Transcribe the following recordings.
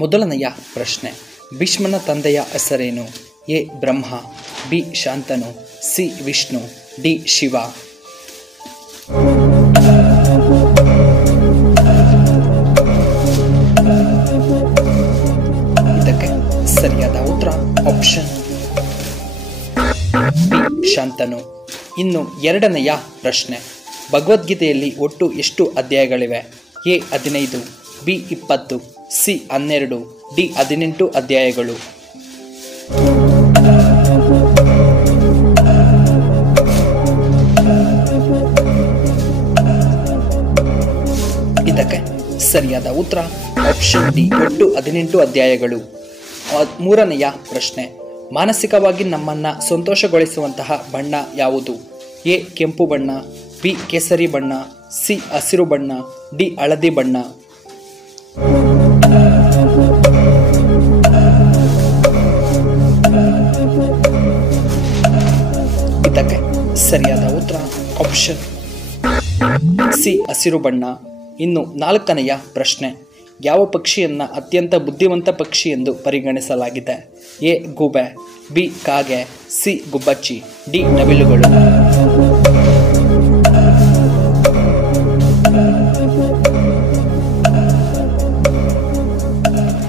ಮೊದಲನೆಯ ಪ್ರಶ್ನೆ, ಭೀಷ್ಮನ ತಂದೆಯ ಹೆಸರೇನು? A Brahma, B Shantanu, C Vishnu, D Shiva. ಇದಕ್ಕೆ ಸರಿಯಾದ ಉತ್ತರ ಆಪ್ಷನ್ ಬಿ ಶಾಂತನು. ಇನ್ನು ಎರಡನೆಯ ಪ್ರಶ್ನೆ, ಭಗವದ್ಗೀತೆಯಲ್ಲಿ ಒಟ್ಟು ಎಷ್ಟು ಅಧ್ಯಾಯಗಳಿವೆ? ಎ 15, ಬಿ 20, ಸಿ 12, ಡಿ 18 ಅಧ್ಯಾಯಗಳು. ಇದಕ್ಕೆ ಸರಿಯಾದ ಉತ್ತರ ಆಪ್ಷನ್ ಡಿ, ಒಟ್ಟು 18 ಅಧ್ಯಾಯಗಳು. ಮೂರನೆಯ ಪ್ರಶ್ನೆ, ಮಾನಸಿಕವಾಗಿ ನಮ್ಮನ್ನು ಸಂತೋಷಗೊಳಿಸುವಂತಹ ಬಣ್ಣ ಯಾವುದು? ಎ ಕೆಂಪು ಬಣ್ಣ, ಬಿ ಕೇಸರಿ ಬಣ್ಣ, ಸಿ ಹಸಿರು ಬಣ್ಣ, ಡಿ ಹಳದಿ ಬಣ್ಣ. ಇದಕ್ಕೆ ಸರಿಯಾದ ಉತ್ತರ ಆಪ್ಷನ್ ಸಿ ಹಸಿರು ಬಣ್ಣ. ಇನ್ನು ನಾಲ್ಕನೆಯ ಪ್ರಶ್ನೆ, ಯಾವ ಪಕ್ಷಿಯನ್ನ ಅತ್ಯಂತ ಬುದ್ಧಿವಂತ ಪಕ್ಷಿ ಎಂದು ಪರಿಗಣಿಸಲಾಗಿದೆ? ಎ ಗೂಬೆ, ಬಿ ಕಾಗೆ, ಸಿ ಗುಬ್ಬಚ್ಚಿ, ಡಿ ನವಿಲುಗಳು.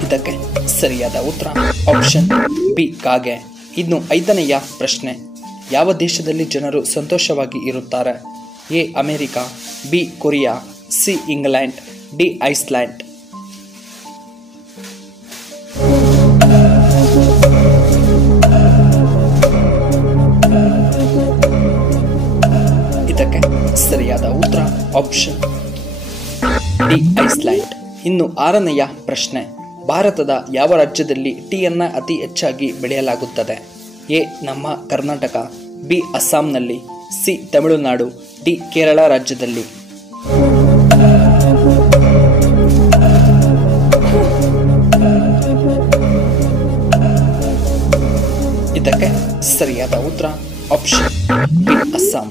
ಇದಕ್ಕೆ ಸರಿಯಾದ ಉತ್ತರ ಆಪ್ಷನ್ ಬಿ ಕಾಗೆ. ಇನ್ನು ಐದನೆಯ ಪ್ರಶ್ನೆ, ಯಾವ ದೇಶದಲ್ಲಿ ಜನರು ಸಂತೋಷವಾಗಿ ಇರುತ್ತಾರೆ? A America, B Korea, C England, D Iceland. ಇದಕ್ಕೆ ಸರಿಯಾದ ಉತ್ತರ ಆಪ್ಷನ್ ಡಿ ಐಸ್ಲ್ಯಾಂಡ್. ಇನ್ನು ಆರನೆಯ ಪ್ರಶ್ನೆ, ಭಾರತದ ಯಾವ ರಾಜ್ಯದಲ್ಲಿ ಟೀಯನ್ನು ಅತಿ ಹೆಚ್ಚಾಗಿ ಬೆಳೆಯಲಾಗುತ್ತದೆ? ಎ ನಮ್ಮ ಕರ್ನಾಟಕ, ಬಿ ಅಸ್ಸಾಂನಲ್ಲಿ, ಸಿ ತಮಿಳುನಾಡು, ಡಿ ಕೇರಳ ರಾಜ್ಯದಲ್ಲಿ. ಇದಕ್ಕೆ ಸರಿಯಾದ ಉತ್ತರ ಆಪ್ಷನ್ ಬಿ ಅಸ್ಸಾಂ.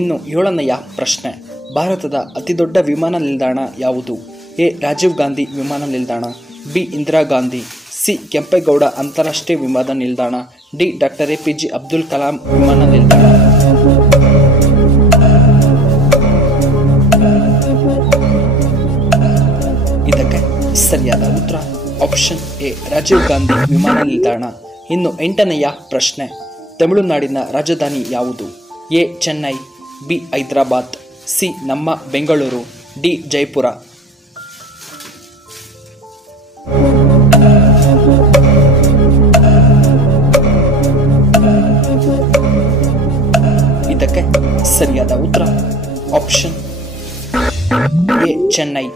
ಇನ್ನು ಏಳನೆಯ ಪ್ರಶ್ನೆ, ಭಾರತದ ಅತಿದೊಡ್ಡ ವಿಮಾನ ನಿಲ್ದಾಣ ಯಾವುದು? ಎ ರಾಜೀವ್ ಗಾಂಧಿ ವಿಮಾನ ನಿಲ್ದಾಣ, ಬಿ ಇಂದಿರಾ ಗಾಂಧಿ, ಸಿ ಕೆಂಪೇಗೌಡ ಅಂತಾರಾಷ್ಟ್ರೀಯ ವಿಮಾನ ನಿಲ್ದಾಣ, D doctor APJ Abdul Kalam ವಿಮಾನ ನಿಲ್ದಾಣ. ಇದಕ್ಕೆ ಸರಿಯಾದ ಉತ್ತರ ಆಪ್ಷನ್ ಎ ರಾಜೀವ್ ಗಾಂಧಿ ವಿಮಾನ ನಿಲ್ದಾಣ. ಇನ್ನು ಎಂಟನೆಯ ಪ್ರಶ್ನೆ, ತಮಿಳುನಾಡಿನ ರಾಜಧಾನಿ ಯಾವುದು? A Chennai, B Hyderabad, C ನಮ್ಮ ಬೆಂಗಳೂರು, ಡಿ ಜೈಪುರ. ಇದಕ್ಕೆ ಸರಿಯಾದ ಉತ್ತರ ಆಪ್ಷನ್ ಎ ಚೆನ್ನೈ.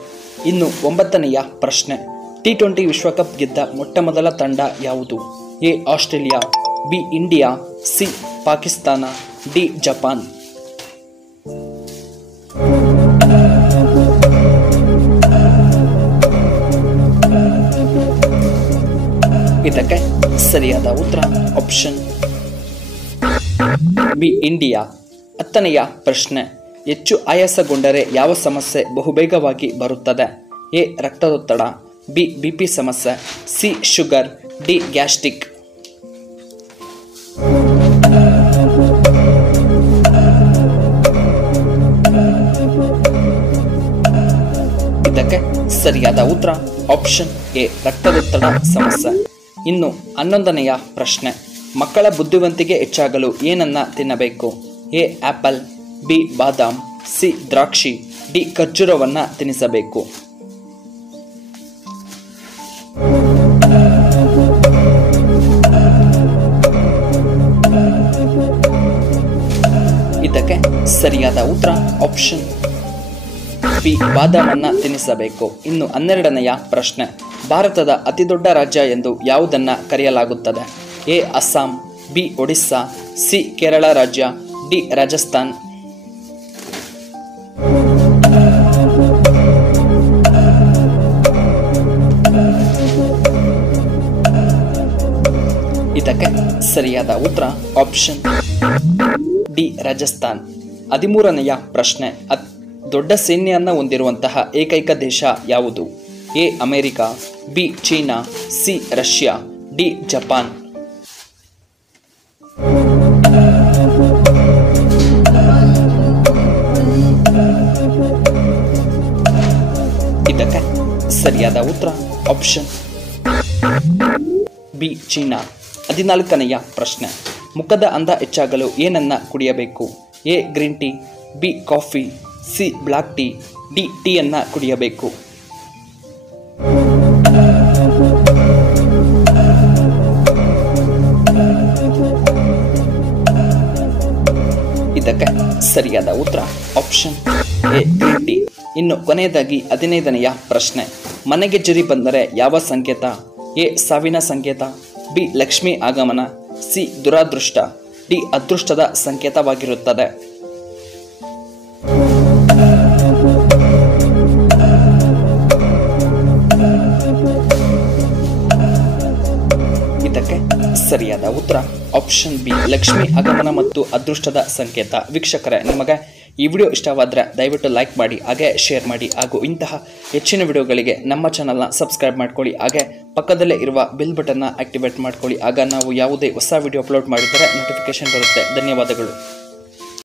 ಇನ್ನು ಒಂಬತ್ತನೆಯ ಪ್ರಶ್ನೆ, T20 ವಿಶ್ವಕಪ್ ಗೆದ್ದ ಮೊಟ್ಟಮೊದಲ ತಂಡ ಯಾವುದು? A Australia, B India, C Pakistan, D Japan. ಇದಕ್ಕೆ ಸರಿಯಾದ ಉತ್ತರ ಆಪ್ಷನ್ ಬಿ ಇಂಡಿಯಾ. ಹತ್ತನೆಯ ಪ್ರಶ್ನೆ, ಹೆಚ್ಚು ಆಯಾಸಗೊಂಡರೆ ಯಾವ ಸಮಸ್ಯೆ ಬಹುಬೇಗವಾಗಿ ಬರುತ್ತದೆ? ಎ ರಕ್ತದೊತ್ತಡ, ಬಿ BP ಸಮಸ್ಯೆ, ಸಿ ಶುಗರ್, ಡಿ ಗ್ಯಾಸ್ಟ್ರಿಕ್. ಇದಕ್ಕೆ ಸರಿಯಾದ ಉತ್ತರ ಆಪ್ಷನ್ ಎ ರಕ್ತದೊತ್ತಡ ಸಮಸ್ಯೆ. ಇನ್ನು 11ನೆಯ ಪ್ರಶ್ನೆ, ಮಕ್ಕಳ ಬುದ್ಧಿವಂತಿಕೆ ಹೆಚ್ಚಾಗಲು ಏನನ್ನ ತಿನ್ನಬೇಕು? A apple, B badam, C ದ್ರಾಕ್ಷಿ, ಡಿ ಖರ್ಜೂರವನ್ನ ತಿನ್ನಿಸಬೇಕು. ಇದಕ್ಕೆ ಸರಿಯಾದ ಉತ್ತರ ಆಪ್ಷನ್ ಬಿ ಬಾದಾಮನ್ನ ತಿನ್ನಿಸಬೇಕು. ಇನ್ನು 12ನೆಯ ಪ್ರಶ್ನೆ, ಭಾರತದ ಅತಿದೊಡ್ಡ ರಾಜ್ಯ ಎಂದು ಯಾವುದನ್ನ ಕರೆಯಲಾಗುತ್ತದೆ? A Assam, B Odisha, C Kerala ರಾಜ್ಯ, ಡಿ ರಾಜಸ್ಥಾನ್. ಇದಕ್ಕೆ ಸರಿಯಾದ ಉತ್ತರ ಆಪ್ಷನ್ ಡಿ ರಾಜಸ್ಥಾನ್. 13ನೆಯ ಪ್ರಶ್ನೆ, ದೊಡ್ಡ ಸೈನ್ಯವನ್ನು ಹೊಂದಿರುವಂತಹ ಏಕೈಕ ದೇಶ ಯಾವುದು? A America, B China, C Russia, D Japan. ಇದಕ್ಕೆ ಸರಿಯಾದ ಉತ್ತರ ಆಪ್ಷನ್ ಬಿ ಚೀನಾ. 14ನೆಯ ಪ್ರಶ್ನೆ. ಮುಖದ ಅಂದ ಹೆಚ್ಚಾಗಲು ಏನನ್ನ ಕುಡಿಯಬೇಕು? A green tea, B coffee, C black tea, D ಟೀಯನ್ನ ಕುಡಿಯಬೇಕು. ಇದಕ್ಕೆ ಸರಿಯಾದ ಉತ್ತರ ಆಪ್ಷನ್ ಎ ಗ್ರೀನ್ ಟೀ. ಇನ್ನು ಕೊನೆಯದಾಗಿ 15ನೆಯ ಪ್ರಶ್ನೆ. ಮನೆಗೆ ಜಿರಿ ಬಂದರೆ ಯಾವ ಸಂಕೇತ? ಎ ಸಾವಿನ ಸಂಕೇತ, ಬಿ ಲಕ್ಷ್ಮಿ ಆಗಮನ, ಸಿ ದುರಾದೃಷ್ಟ, ಡಿ ಅದೃಷ್ಟದ ಸಂಕೇತವಾಗಿರುತ್ತದೆ. ಇದಕ್ಕೆ ಸರಿಯಾದ ಉತ್ತರ ಆಪ್ಷನ್ ಬಿ ಲಕ್ಷ್ಮಿ ಆಗಮನ ಮತ್ತು ಅದೃಷ್ಟದ ಸಂಕೇತ. ವೀಕ್ಷಕರೇ, ನಿಮಗೆ ಈ ವಿಡಿಯೋ ಇಷ್ಟವಾದರೆ ದಯವಿಟ್ಟು ಲೈಕ್ ಮಾಡಿ, ಹಾಗೆ ಶೇರ್ ಮಾಡಿ, ಹಾಗೂ ಇಂತಹ ಹೆಚ್ಚಿನ ವಿಡಿಯೋಗಳಿಗೆ ನಮ್ಮ ಚಾನಲ್ನ ಸಬ್ಸ್ಕ್ರೈಬ್ ಮಾಡ್ಕೊಳ್ಳಿ. ಹಾಗೆ ಪಕ್ಕದಲ್ಲೇ ಇರುವ ಬೆಲ್ ಬಟನ್ನ ಆಕ್ಟಿವೇಟ್ ಮಾಡ್ಕೊಳ್ಳಿ. ಆಗ ನಾವು ಯಾವುದೇ ಹೊಸ ವಿಡಿಯೋ ಅಪ್ಲೋಡ್ ಮಾಡಿದರೆ ನೋಟಿಫಿಕೇಶನ್ ಬರುತ್ತೆ. ಧನ್ಯವಾದಗಳು.